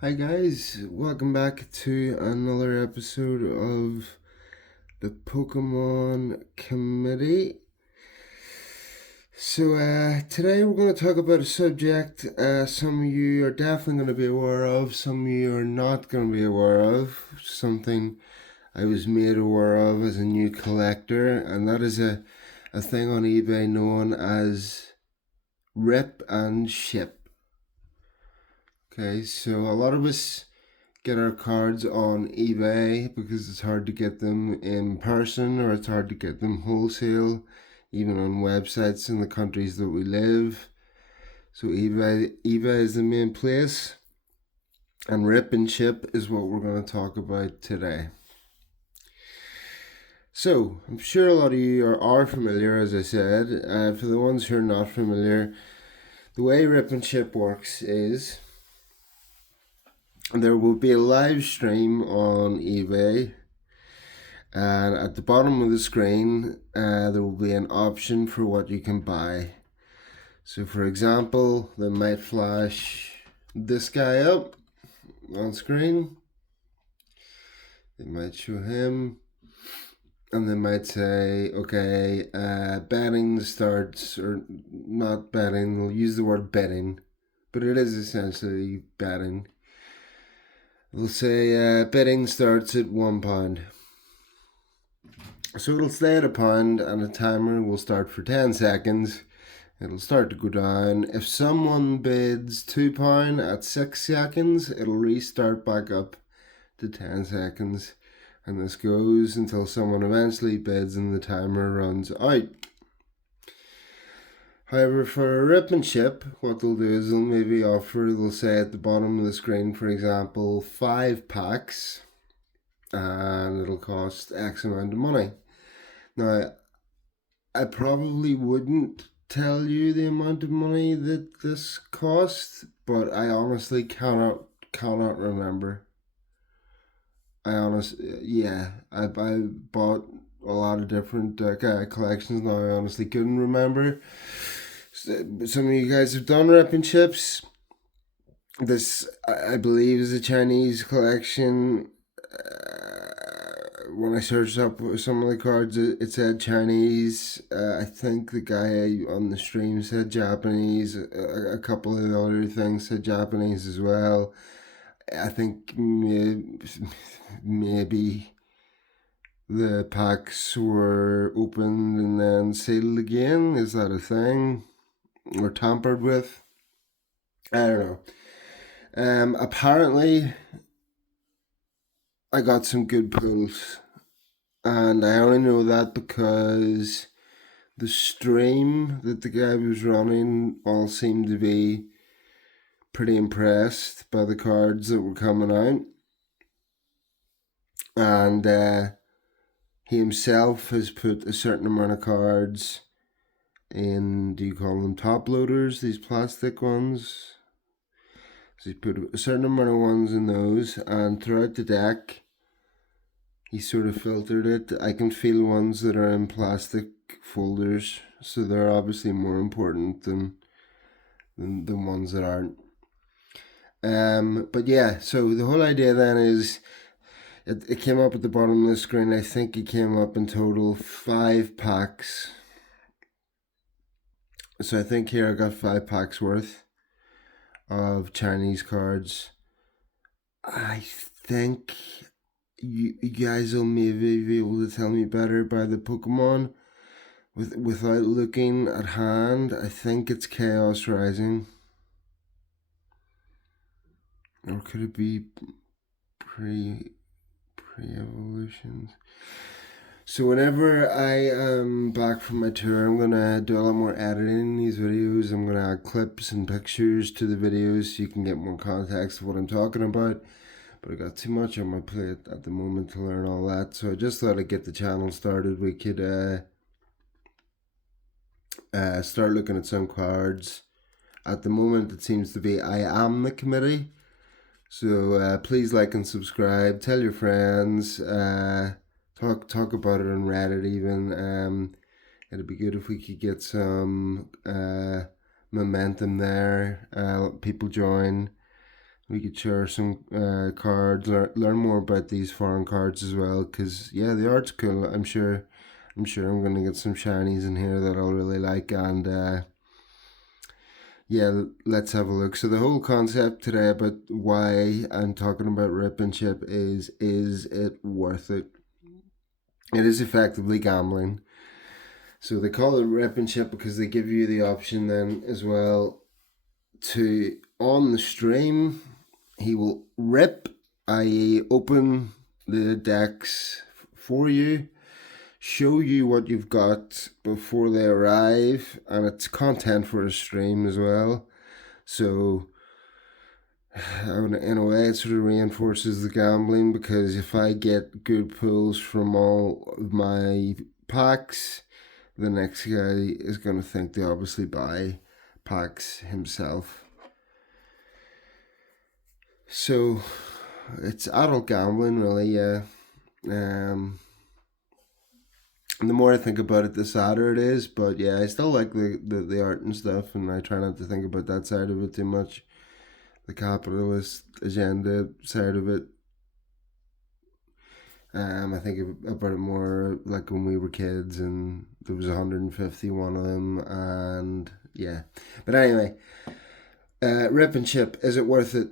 Hi guys, welcome back to another episode of the Pokemon Committee. So today we're going to talk about a subject some of you are definitely going to be aware of, some of you are not going to be aware of, something I was made aware of as a new collector, and that is a thing on eBay known as Rip and Ship. Okay, so a lot of us get our cards on eBay because it's hard to get them in person or it's hard to get them wholesale, even on websites in the countries that we live. So eBay is the main place, and Rip and Ship is what we're going to talk about today. So I'm sure a lot of you are familiar, as I said. For the ones who are not familiar, the way Rip and Ship works is there will be a live stream on eBay, and at the bottom of the screen there will be an option for what you can buy. So for example, they might flash this guy up on screen, they might show him, and they might say, okay, betting starts, or not betting, they'll use the word betting, but it is essentially betting. They'll say betting starts at £1. So it'll stay at £1 and a timer will start for 10 seconds. It'll start to go down. If someone bids £2 at 6 seconds, it'll restart back up to 10 seconds. And this goes until someone eventually bids and the timer runs out. However, for a Rip and Ship, what they'll do is they'll say at the bottom of the screen, for example, 5 packs, and it'll cost X amount of money. Now, I probably wouldn't tell you the amount of money that this cost, but I honestly cannot remember. I bought a lot of different collections. Now I honestly couldn't remember. Some of you guys have done Rip and Ships. This, I believe, is a Chinese collection. When I searched up some of the cards, it said Chinese. I think the guy on the stream said Japanese. A couple of the other things said Japanese as well. I think maybe the packs were opened and then sealed again. Is that a thing? Or tampered with? I don't know. Apparently, I got some good pulls, and I only know that because the stream that the guy was running all seemed to be pretty impressed by the cards that were coming out, and he himself has put a certain amount of cards in, do you call them top loaders, these plastic ones? So he put a certain amount of ones in those, and throughout the deck, he sort of filtered it. I can feel ones that are in plastic folders, so they're obviously more important than ones that aren't. But yeah, so the whole idea then is it came up at the bottom of the screen. I think it came up in total 5 packs. So I think here I got 5 packs worth of Chinese cards. I think you guys will maybe be able to tell me better by the Pokemon without looking at hand. I think it's Chaos Rising. Or could it be pre-evolutions? So whenever I am back from my tour, I'm going to do a lot more editing in these videos. I'm going to add clips and pictures to the videos so you can get more context of what I'm talking about. But I got too much on my plate at the moment to learn all that. So I just thought I'd get the channel started. We could start looking at some cards. At the moment it seems to be I am the committee. So please like and subscribe. Tell your friends. Talk about it on Reddit even. It'd be good if we could get some momentum there. People join. we could share some cards, learn more about these foreign cards as well. Cause yeah, the art's cool. I'm sure I'm gonna get some shinies in here that I'll really like, and yeah, let's have a look. So the whole concept today about why I'm talking about Rip and Chip is it worth it? It is effectively gambling. So they call it Rip and Chip because they give you the option then as well to, on the stream, he will rip, i.e. open the decks for you, show you what you've got before they arrive, and it's content for a stream as well. So in a way, it sort of reinforces the gambling, because if I get good pulls from all of my packs, the next guy is going to think they obviously buy packs himself. So it's adult gambling, really, yeah. The more I think about it, the sadder it is. But yeah, I still like the art and stuff, and I try not to think about that side of it too much. The capitalist agenda side of it. I think about it more like when we were kids and there was 151 of them, and yeah. But anyway, Rip and Chip, is it worth it?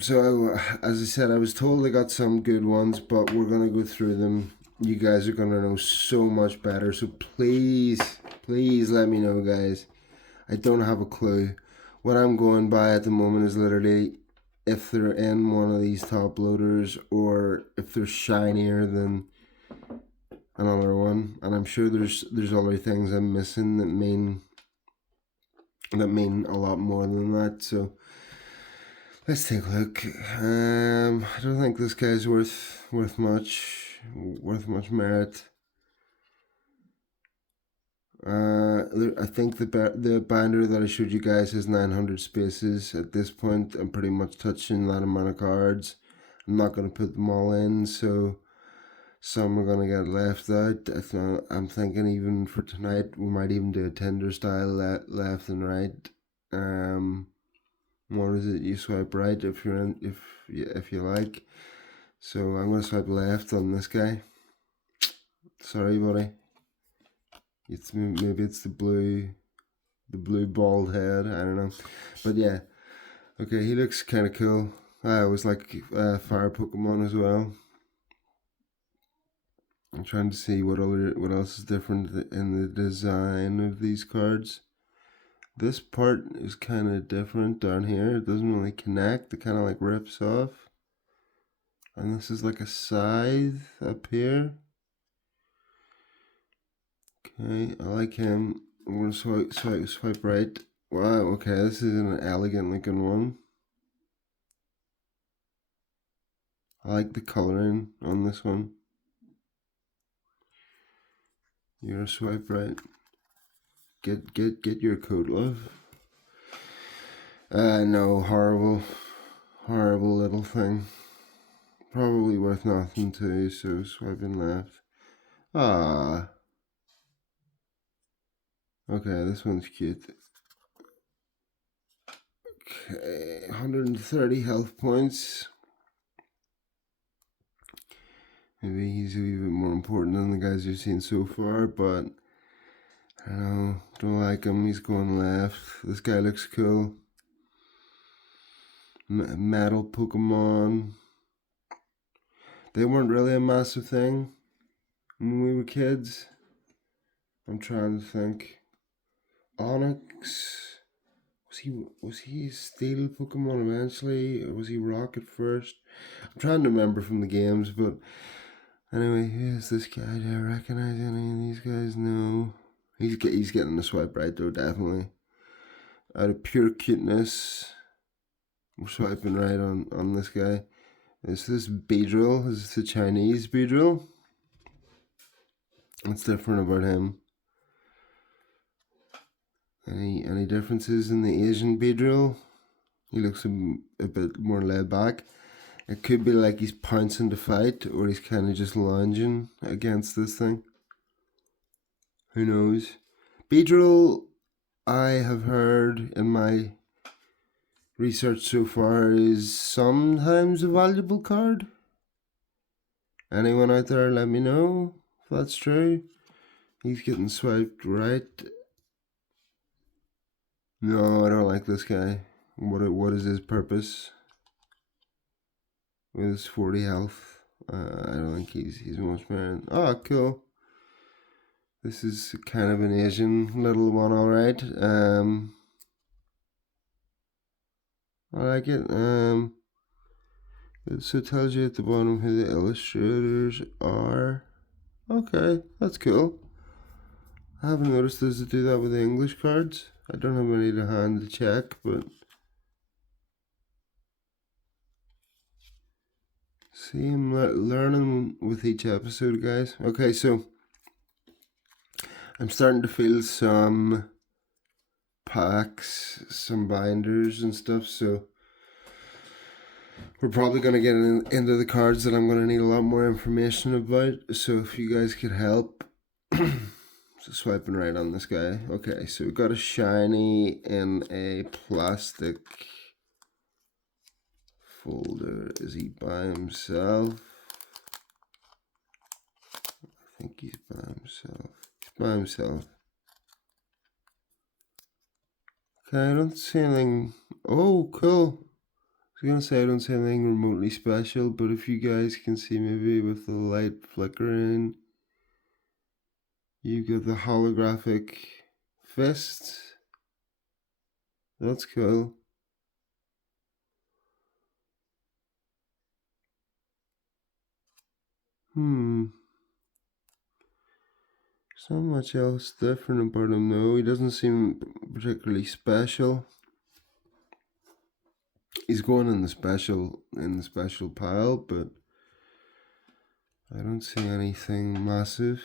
So, as I said, I was told I got some good ones, but we're going to go through them. You guys are going to know so much better. So please let me know, guys. I don't have a clue. What I'm going by at the moment is literally if they're in one of these top loaders, or if they're shinier than another one. And I'm sure there's other things I'm missing that mean a lot more than that. So let's take a look. I don't think this guy's worth much merit. I think the binder that I showed you guys has 900 spaces. At this point, I'm pretty much touching that amount of cards. I'm not going to put them all in, so some are going to get left out. I'm thinking even for tonight, we might even do a Tinder style left and right. What is it? You swipe right if you're in, if you like. So I'm going to swipe left on this guy. Sorry, buddy. Maybe it's the blue bald head. I don't know, but yeah. Okay, he looks kind of cool. I always like fire Pokemon as well. I'm trying to see what else is different in the design of these cards. This part is kind of different down here. It doesn't really connect. It kind of like rips off. And this is like a scythe up here. Okay, I like him. I'm going to swipe right. Wow, okay, this is an elegant looking one. I like the coloring on this one. You're gonna swipe right. Get your code, love. No, horrible little thing. Probably worth nothing too, so swiping left. Ah. Okay, this one's cute. Okay, 130 health points. Maybe he's a wee bit more important than the guys you've seen so far, but I don't like him. He's going left. This guy looks cool. Metal Pokemon. They weren't really a massive thing when we were kids. I'm trying to think. Onyx. Was he Steel Pokemon eventually, or was he Rock at first? I'm trying to remember from the games, but anyway, who's this guy? Do I recognize any of these guys? No. He's getting the swipe right though, definitely. Out of pure cuteness, we're swiping right on this guy. Is this Beedrill? Is this the Chinese Beedrill? What's different about him? Any differences in the Asian Beedrill? He looks a bit more laid back. It could be like he's pouncing to fight, or he's kind of just lounging against this thing. Who knows? Beedrill, I have heard in my Research so far is sometimes a valuable card. Anyone out there, let me know if that's true. He's getting swiped right. No, I don't like this guy. What is his purpose? With his 40 health. I don't think he's most man. Oh, cool. This is kind of an Asian little one, alright. I like it. So it tells you at the bottom who the illustrators are. Okay, that's cool. I haven't noticed does it do that with the English cards. I don't have any to hand to check, but see, I'm learning with each episode, guys. Okay, so I'm starting to feel some packs, some binders and stuff, so we're probably going to get into the cards that I'm going to need a lot more information about. So if you guys could help. So swiping right on this guy. Okay, so we've got a shiny in a plastic folder. Is he by himself? I think he's by himself. He's by himself. Okay, I don't see anything. Oh, cool. I was gonna say I don't see anything remotely special, but if you guys can see maybe with the light flickering, you got the holographic fist. That's cool. There's not much else different about him though. He doesn't seem particularly special. He's going in the special pile, but I don't see anything massive.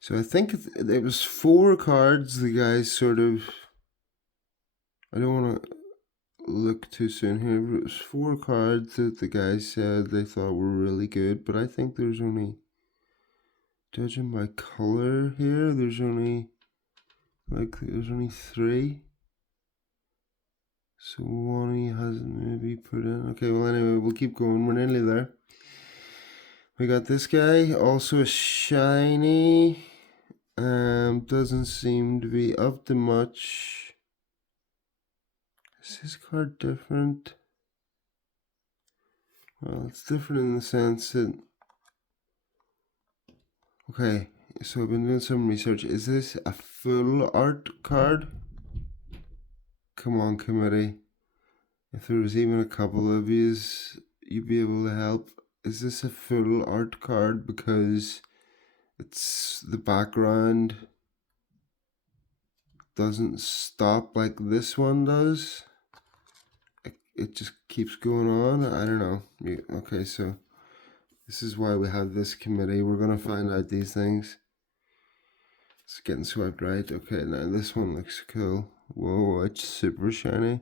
So I think it was 4 cards. The guys sort of. I don't want to look too soon here, but it was 4 cards that the guys said they thought were really good. But I think there's only, judging by color here, there's only 3. So one he hasn't maybe put in. Okay, well anyway, we'll keep going. We're nearly there. We got this guy, also a shiny. Doesn't seem to be up to much. Is this card different? Well, it's different in the sense that. Okay, so I've been doing some research. Is this a full art card? Come on, committee. If there was even a couple of yous, you'd be able to help. Is this a full art card? Because it's the background doesn't stop like this one does. It just keeps going on. I don't know. Okay, so this is why we have this committee. We're gonna find out these things. It's getting swiped right. Okay, now this one looks cool. Whoa, it's super shiny.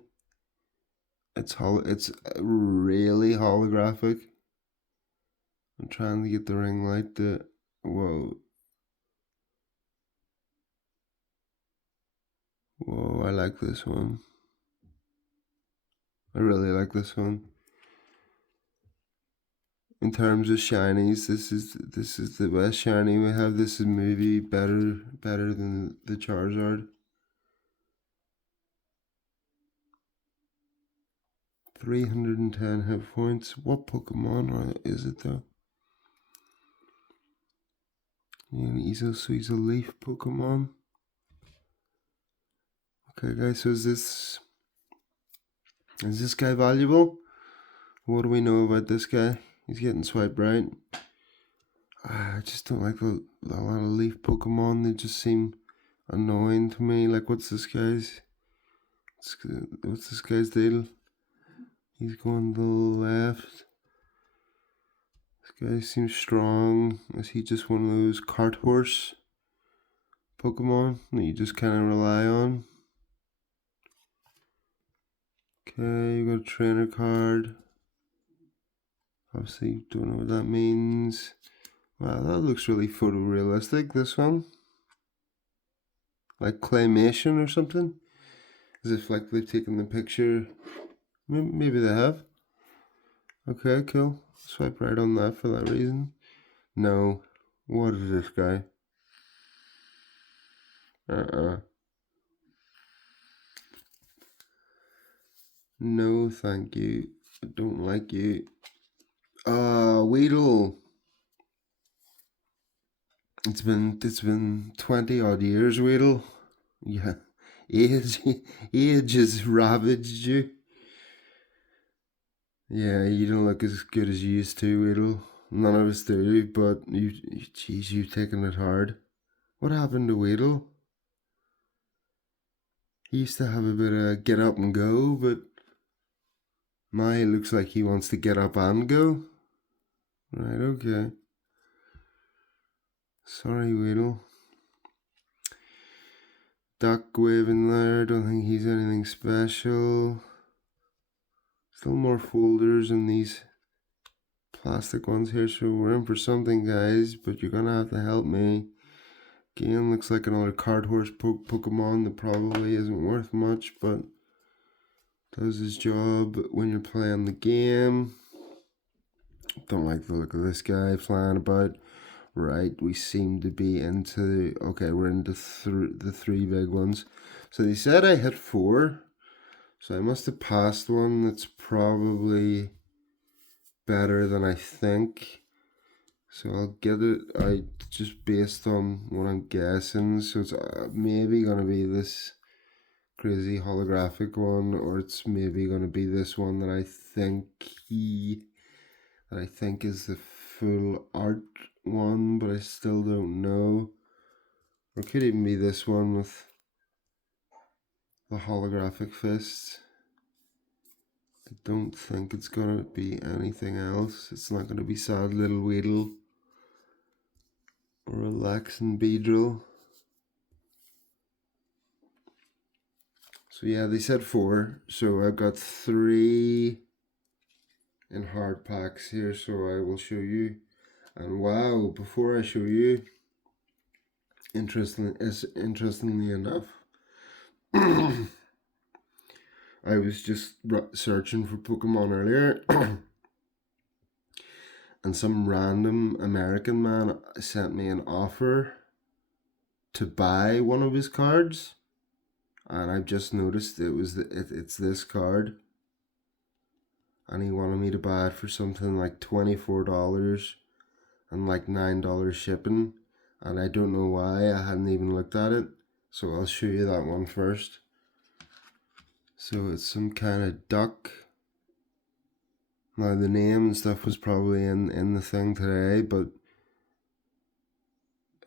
It's really holographic. I'm trying to get the ring light to. Whoa. Whoa, I like this one. I really like this one. In terms of shinies, this is the best shiny we have. This is maybe better than the Charizard. 310 hit points. What Pokemon is it though? Yeah, he's a leaf Pokemon. Okay, guys. So is this guy valuable? What do we know about this guy? He's getting swiped right. I just don't like a lot of leaf Pokemon. They just seem annoying to me. Like, what's this guy's deal? He's going to the left. This guy seems strong. Is he just one of those cart horse Pokemon that you just kind of rely on? Okay, you got a trainer card. Obviously, don't know what that means. Wow, that looks really photorealistic, this one. Like claymation or something. As if like they've taken the picture Maybe they have. Okay, cool. Swipe right on that for that reason. No. What is this guy? No, thank you. I don't like you. Weedle. It's been 20 odd years, Weedle. Yeah. Age has ravaged you. Yeah, you don't look as good as you used to, Weedle. None of us do, but jeez, you've taken it hard. What happened to Weedle? He used to have a bit of get up and go, but now it looks like he wants to get up and go. Right, okay. Sorry, Weedle. Duck waving there, don't think he's anything special. Still more folders in these plastic ones here, so we're in for something, guys, but you're gonna have to help me. Again, looks like another card horse Pokemon that probably isn't worth much, but does his job when you're playing the game. Don't like the look of this guy flying about. Right, we seem to be into, okay, we're into the three big ones. So they said I hit 4, so I must have passed one that's probably better than I think. So I'll get it out just based on what I'm guessing. So it's maybe going to be this crazy holographic one, or it's maybe going to be this one that I think is the full art one, but I still don't know. Or it could even be this one with the holographic fist. I don't think it's gonna be anything else. It's not gonna be Sad Little Weedle or Relaxing Beedrill. So yeah, they said 4, so I've got 3 in hard packs here, so I will show you. And wow, before I show you, interestingly enough, I was just searching for Pokemon earlier and some random American man sent me an offer to buy one of his cards, and I've just noticed it's this card, and he wanted me to buy it for something like $24 and like $9 shipping, and I don't know why. I hadn't even looked at it, so I'll show you that one first. So it's some kind of duck. Now the name and stuff was probably in the thing today, but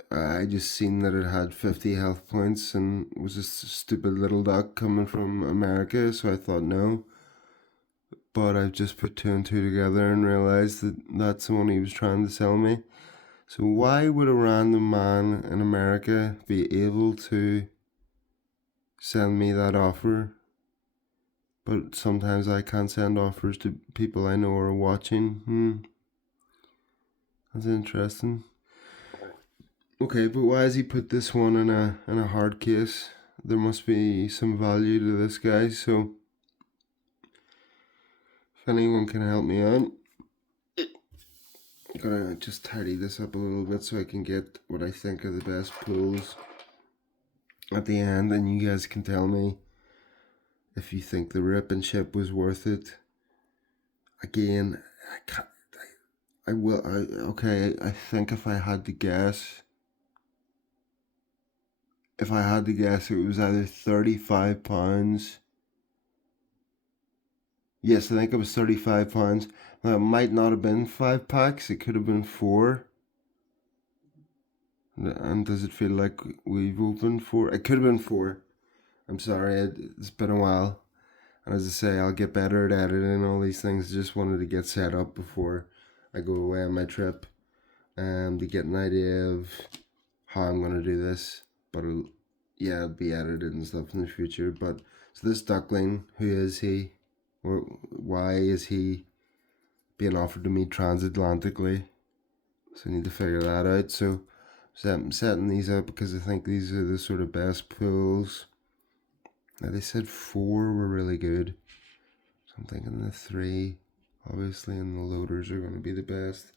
I just seen that it had 50 health points and was a stupid little duck coming from America, so I thought no. But I've just put 2 and 2 together and realized that that's the one he was trying to sell me. So why would a random man in America be able to send me that offer? But sometimes I can't send offers to people I know are watching. That's interesting. Okay, but why has he put this one in a hard case? There must be some value to this guy, so if anyone can help me out, I'm gonna just tidy this up a little bit so I can get what I think are the best pulls at the end, and you guys can tell me if you think the Rip and Ship was worth it. Again, I think if I had to guess, it was either £35. Yes, I think it was £35. Now, it might not have been 5 packs, it could have been 4. And does it feel like we've opened 4? It could have been 4. I'm sorry, it's been a while. And as I say, I'll get better at editing all these things. I just wanted to get set up before I go away on my trip, to get an idea of how I'm going to do this. But it'll be edited and stuff in the future. But so this duckling, who is he? Or why is he being offered to me transatlantically? So I need to figure that out. So I'm setting these up because I think these are the sort of best pulls. Now they said 4 were really good, so I'm thinking the 3, obviously, and the loaders are going to be the best.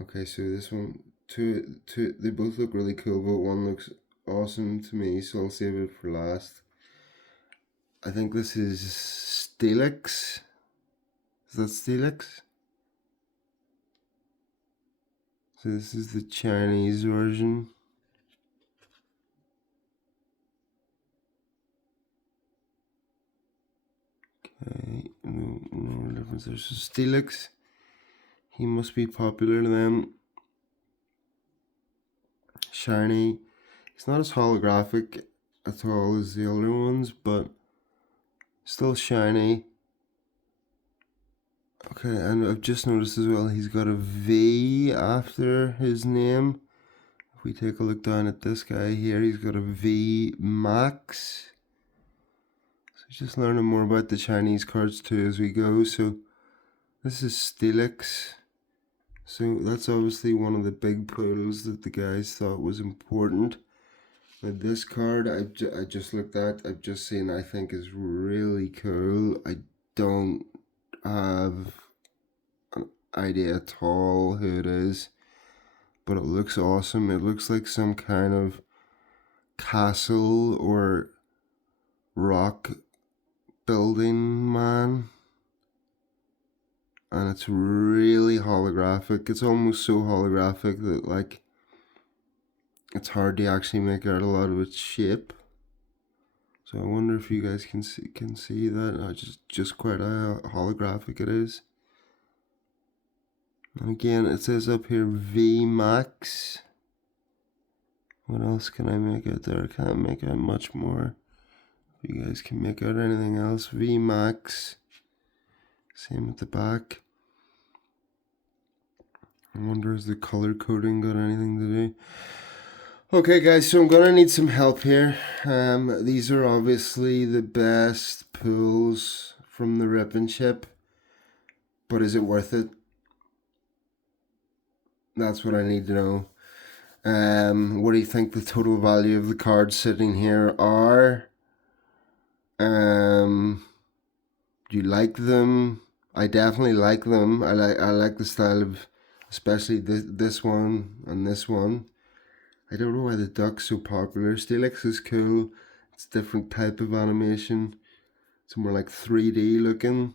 Okay, so this one, two, they both look really cool, but one looks awesome to me, so I'll save it for last. I think this is Steelix. Is that Steelix? So this is the Chinese version. Okay, no difference there. So Steelix, he must be popular then. Shiny. He's not as holographic at all as the other ones, but still shiny. Okay, and I've just noticed as well he's got a V after his name. If we take a look down at this guy here, he's got a V Max. So just learning more about the Chinese cards too as we go. So this is Steelix. So that's obviously one of the big pulls that the guys thought was important. Now this card I just looked at, I've just seen, I think is really cool. I don't have an idea at all who it is, but it looks awesome. It looks like some kind of castle or rock building man, and it's really holographic. It's almost so holographic that like it's hard to actually make out a lot of its shape. So I wonder if you guys can see that. Just quite how holographic it is. And again, it says up here V Max. What else can I make out there? I can't make out much more. If you guys can make out anything else, V Max. Same at the back. I wonder has the color coding got anything to do? Okay guys, so I'm gonna need some help here. These are obviously the best pulls from the Rip Ship, but is it worth it? That's what I need to know. What do you think the total value of the cards sitting here are? Do you like them? I definitely like them. I like the style of, especially this one and this one. I don't know why the duck's so popular. Steelix is cool. It's a different type of animation. It's more like 3D looking.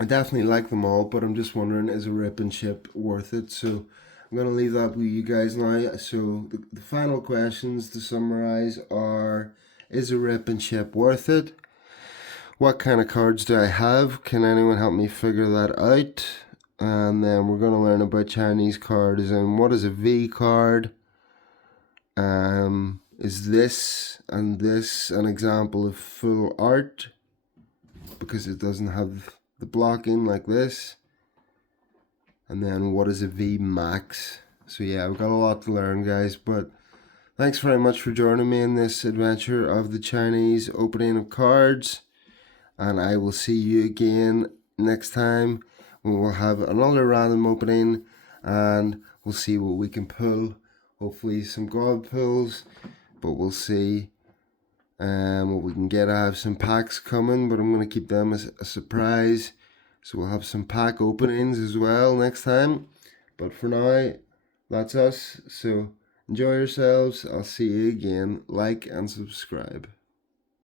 I definitely like them all, but I'm just wondering, is a Rip Ship worth it? So I'm going to leave that with you guys now. So the final questions to summarize are, is a Rip Ship worth it? What kind of cards do I have? Can anyone help me figure that out? And then we're going to learn about Chinese cards and what is a V card? Is this and this an example of full art? Because it doesn't have the blocking like this. And then what is a V Max? So yeah, we've got a lot to learn, guys, but thanks very much for joining me in this adventure of the Chinese opening of cards. And I will see you again next time. We will have another random opening and we'll see what we can pull. Hopefully some god pulls, but we'll see what we can get. I have some packs coming, but I'm going to keep them as a surprise. So we'll have some pack openings as well next time. But for now, that's us. So enjoy yourselves. I'll see you again. Like and subscribe.